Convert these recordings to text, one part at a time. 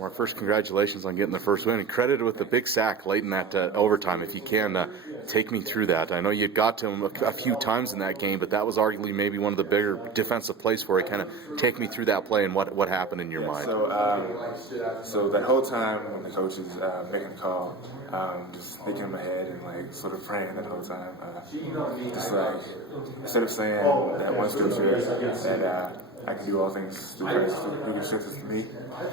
Mark, first, congratulations on getting the first win, and credit with the big sack late in that overtime. If you can, take me through that. I know you got to him a few times in that game, but that was arguably maybe one of the bigger defensive plays for you. Kind of take me through that play and what happened in your mind. So that whole time when the coach is making the call, just thinking in my head and like sort of praying that whole time. Just like instead of saying that one scripture that I can do all things through Christ who gives strength to me,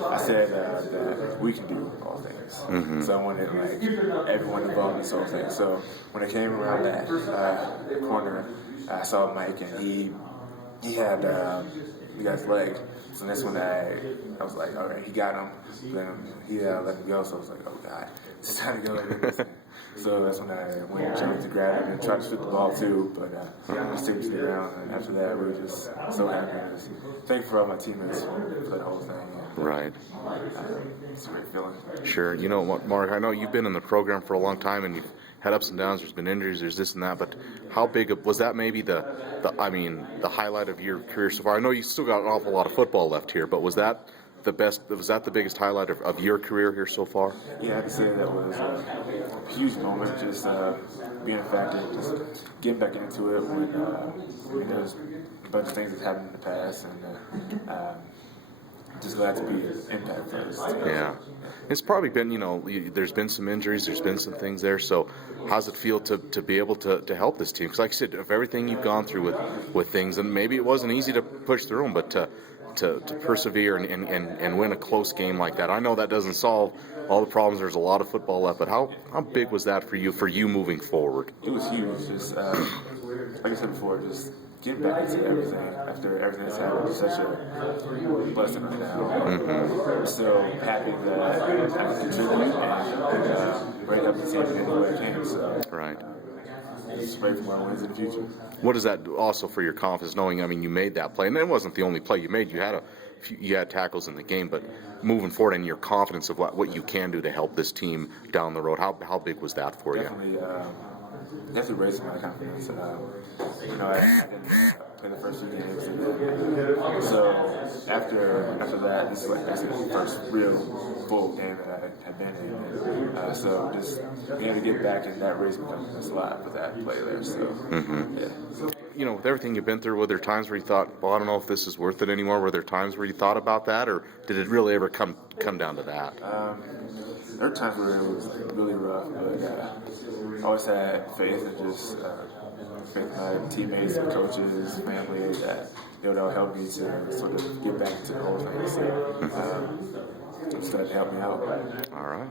I said that we can do all things. Mm-hmm. So I wanted like everyone involved in this whole thing. So when I came around that corner, I saw Mike and he had the guy's leg. So that's when I was like, all right, he got him. Then he let him go. So I was like, oh God, it's time to go. So that's when I went and jumped to grab him and tried to shoot the ball too, but I just took it to the ground. And after that, we were just so happy. And just thankful for all my teammates for that whole thing. Right. It's a great feeling. Sure. You know what, Mark, I know you've been in the program for a long time and you've had ups and downs. There's been injuries, there's this and that, but how big was that maybe the highlight of your career so far? I know you still got an awful lot of football left here, but was that the biggest highlight of your career here so far? Yeah, I can say that was a huge moment, just being a factor, just getting back into it when there's a bunch of things that happened in the past, and just glad to be impact first. Yeah. It's probably been, there's been some injuries, there's been some things there, so how's it feel to be able to help this team? Because like I said, of everything you've gone through with things, and maybe it wasn't easy to push through them, but to persevere and win a close game like that. I know that doesn't solve all the problems. There's a lot of football left, but how big was that for you moving forward? It was huge. Just like I said before, just getting back into everything after everything that's happened is such a blessing right now. Mm-hmm. I'm still happy that I can contribute and bring up the team in any way I can. So, right. Just ready for more wins in the future. What does that do also for your confidence, knowing, you made that play, and it wasn't the only play you made. You had tackles in the game, but moving forward and your confidence of what you can do to help this team down the road, how big was that for you? Definitely raising my confidence. I didn't play the first few games, and so after that, this is like basically the first real full game that I had been in. And, so just being able to get back and that raised my confidence a lot with that play there. So yeah. With everything you've been through, were there times where you thought, well, I don't know if this is worth it anymore? Were there times where you thought about that, or did it really ever come down to that? There were times where it was really rough, but I always had faith and just faith in my teammates, my coaches, family, that they would all help me to sort of get back into the whole thing. So I'm just glad to help me out. All right.